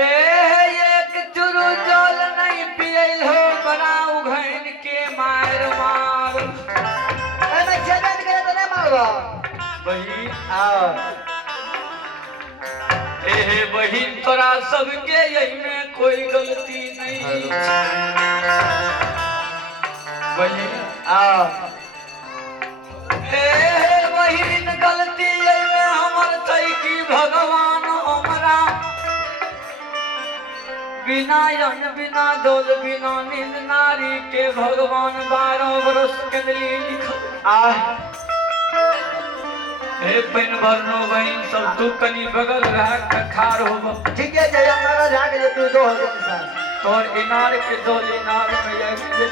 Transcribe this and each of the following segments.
एक चुरु जल नहीं पियल हो बना उघैन के मार मार मैं छेदन करे तो नहीं मारवा बहिन हाँ ए बहिन तोरा सबके यही में कोई गलती नहीं बहिन हाँ बहिन गलती यही में हमर छै कि भगवान हमरा बिना अन्न बिना जल बिना नींद नारी के भगवान 12 बरस के लिए लिखल हे पैन भरनो बहिन सब तू कनी बगल रह के खार होब ठीक है जय हमारा जाके तू दो हो इंसान तोर इनार के जल इनार में जाके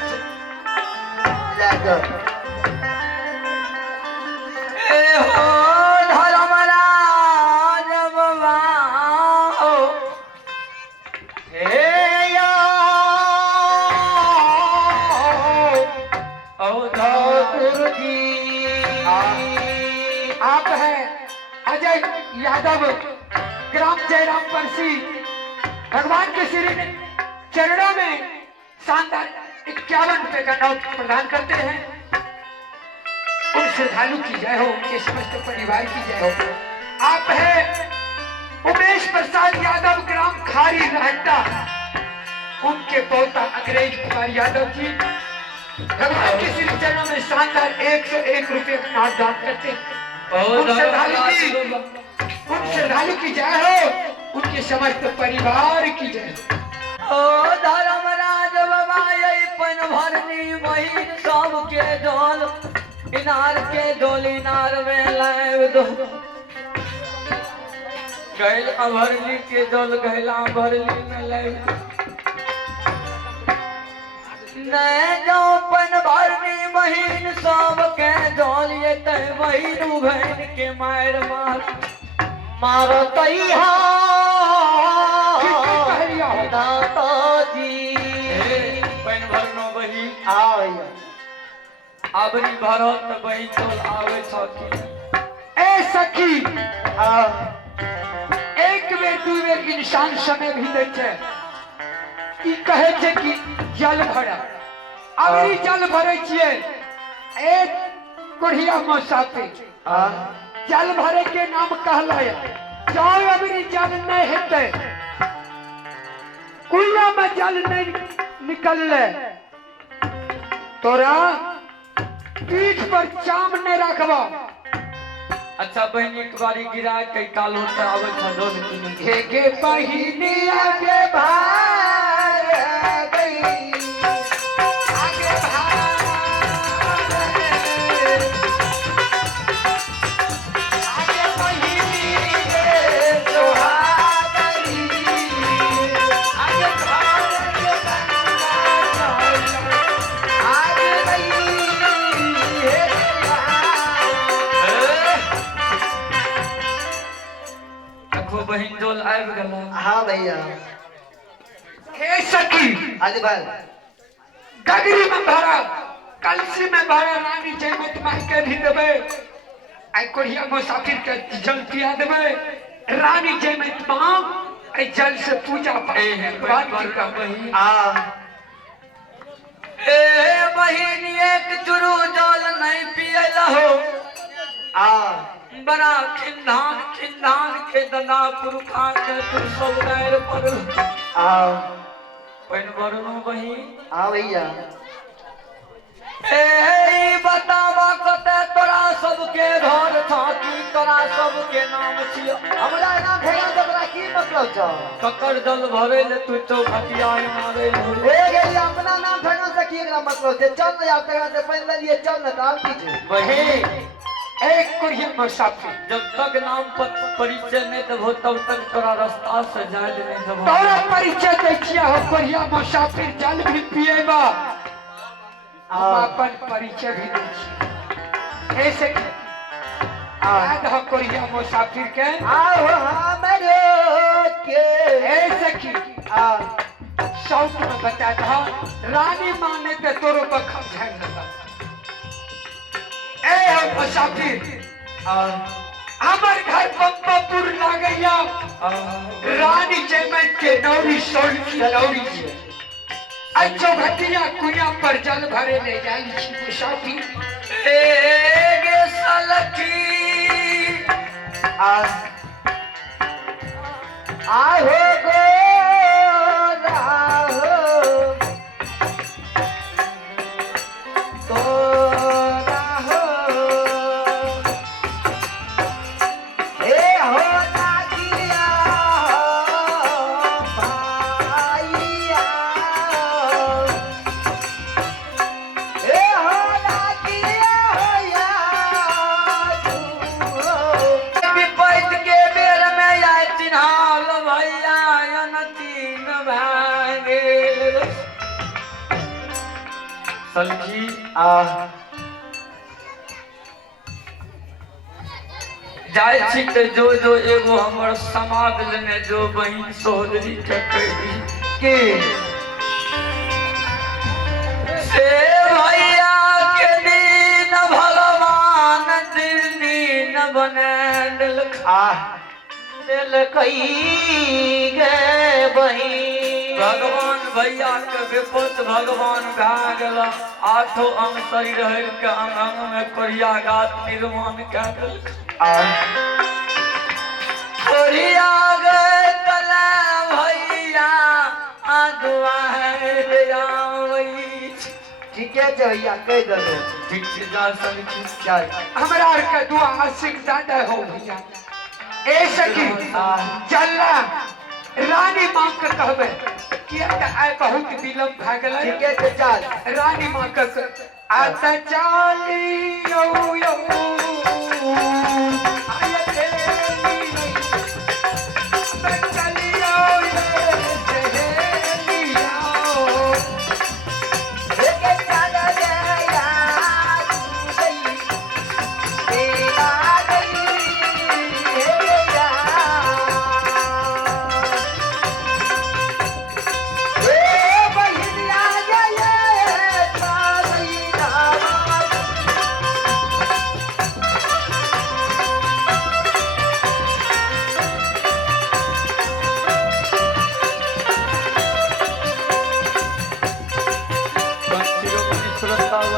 जाकर ए हो धर्मराज बाबा हे या ओ ठाकुर जी आप हैं अजय यादव ग्राम जयराम परसी भगवान के श्री चरणों में शानदार 51 रुपए का नोट प्रदान करते हैं। उन श्रद्धालु की जय हो, उनके समस्त परिवार की जय हो। आप हैं उमेश प्रसाद यादव ग्राम खारी रहता उनके पोता अंग्रेज कुमार यादव जी भगवान के श्री चरणों में शानदार 101 रुपए का नोट दान करते हैं। उन श्रद्धालु की जय हो, उनके समस्त परिवार की जय हो। ओ धर्मराज बाबा यही पन भरनी वही सबके जल इनार के जल इनार में लाए दो गैला भरली के जल गैला भरली में लाए नहीं जाओ पन भरनी बहिन सबके जल ये तय वही बहन के मार मार मारो तैया दादाजी पैन भरनो बही आओ भैया आबरी भरत बही चल आवे छकी ए सखी हाँ एक बेर दू बेर इंसान समय भी दै छै ई कहे छै कि जल भरा अबरी जल भरे छियै एक कोढ़िया मुसाफिर हाँ जल भरे के नाम कहला जाओ अबरी जल नहीं हेतै कुइया में जल नहीं निकलले तोरा पीठ पर चाम नहीं रखबा। अच्छा बहन एक बारी गिरा के कालो त आवे छ दो दिन के बहिनी आगे भाग गई आगे भाग आगे बहिनी रे सुहागरी आगे भाग के गंगा आगे गई हे देखो बहन जोल आबि गेल हाँ भैया हे सखी आगे भाई गगरी में भरा कलसी में भरा रानी जयमत माई के भी देवे आई कोढ़िया मुसाफिर के जल पिया देवे रानी जयमत मां आई जल से पूजा पाठ का बही हाँ ए बहन एक चुरु जल नहीं पियल हो हाँ बड़ा खिंधान के दना पुरखा के तू सब गैर पर हाँ पैन भरनो बही हाँ भैया ए बतावा कते तोरा सबके घर था कि तोरा सबके नाम छियो हमरा नाम भेगा तो तोरा की मतलब छौ ककर जल भरे ले तू चौखटिया मारे हो हो गेली अपना नाम भेगा से की एकरा मतलब छै चल न जाओ तेरा से पहले लिए चल न काम की छै बही एक कोढ़िया मुसाफिर जब तक नाम परिचय नहीं देबो तब तक तोरा रास्ता से जाए नहीं देबो तोरा परिचय दै छिया हो कोढ़िया मुसाफिर जल भी पिएबा हम अपन परिचय भी दै छियै ऐसे याद हो कोढ़िया मुसाफिर के आओ हमरो के ऐसे की शौक में बता दो रानी माने ते तोरो पर खम झाड़ देता ए मुसाफिर हमार घर पंपापुर लागैया रानी जयमत के नौरी सोल की नौरी से अच्छो घटिया कुया पर जल भरे ले जाई छी मुसाफिर गे सलखी आहो गो राहो तो राहो हे हो नागिया भाईया हे हो नागिया होया तू विपैत के बेर में आय चिन्हाल भैया तीन भागे सलखी जाय छी त जो एगो हमर समाज लेने जो बहिन सोदरी के कही के से भैया के दिन भगवान दिन बना दिल कई गे बही भगवान भैया के विपत भगवान भए गेला आठो अंग शरीर हरि के अंग अंग में कोरिया गात निर्माण कए देलक कोरिया गए तले भैया दुआरे आबै ठीके छै भैया कह दो ठीक छै जा सलखी चल हमरा आर के दुआ आशिक ज्यादा हो भैया ए सखी चलना रानी मां के कहबे किया त आइ बहुत विलंब भ गेलै ठीके छै चल रानी मां के आत चालियो यो आयते चलियो ये चलियो लेके चल गया तू गई तेरा गई हे जा ए बहिनिया ये तारी नाम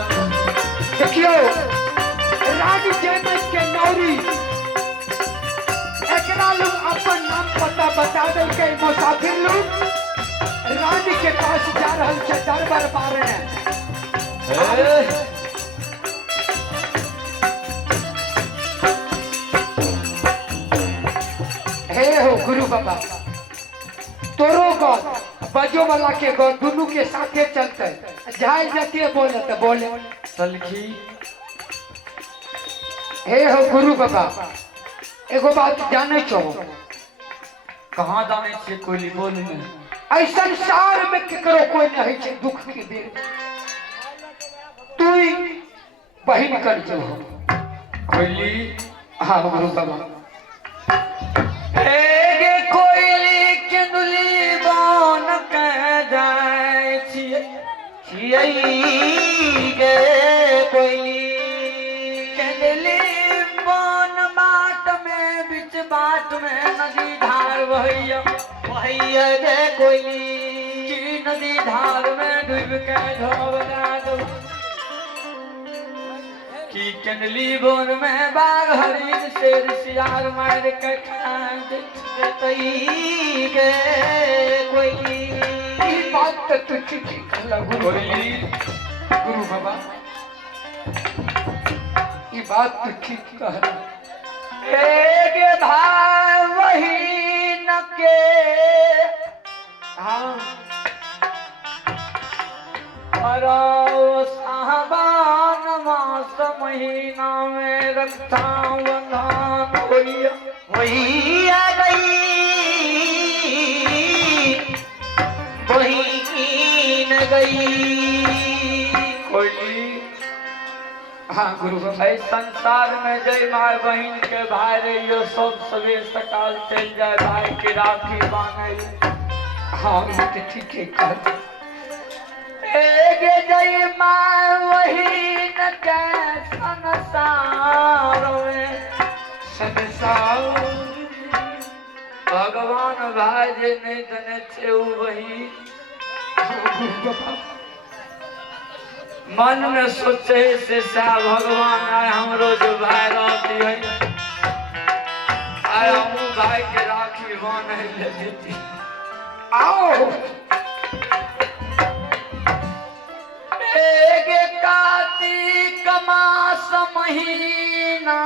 देखियो रानी जयमत के नौरी एकरा लोग अपन नाम पता बता दे के मुसाफिर लोग रानी के पास जा रहल छै दरबार मारने हे हो गुरु बाबा तोरो गो बजो वाला के गो दुनू के साथे चलते जाय जते बोले त बोले सलखी हे हो गुरु बाबा एगो बात जाने छो कहाँ जाने छियै कोइली बोल में ऐ संसार में केकरो कोई नहीं छै दुख के बेर तू बहिन कर जो कोइली हाँ गुरु बाबा गे कोइली केंदुली बन के जाय छियै गे कोइली केंदुली बन बाट में बीच बाट में नदी धार बहैया भैया गे कोइली की नदी धार में डूब के झोबना दो की केंदली बन में बाघ हरिन शेर सियार मार के खा तई गे कोइली ई बात तो तू ठीक कहला गुरु कोइली गुरु बाबा ई बात तो ठीक कहला गे भाई वही न के हाँ अराओ साहबान मास महीना में रक्षाबंधन होइया वही आ गई वही कीन गई कोइली हाँ गुरु बाबा इस संसार में जय माय बहन के भाई रहियो सब सवेर सकाल चल जाए भाई के राखी बांधे हाँ वो तो ठीक है कहला गे जय माय वही न के संसार में संसार भाई जे नहीं तने छे वही मन में सोचे से सा भगवान आए हमरो जो भाई रहती है आए हम भाई के राखी बांध ले देती आओ एक कार्तिक मास महीना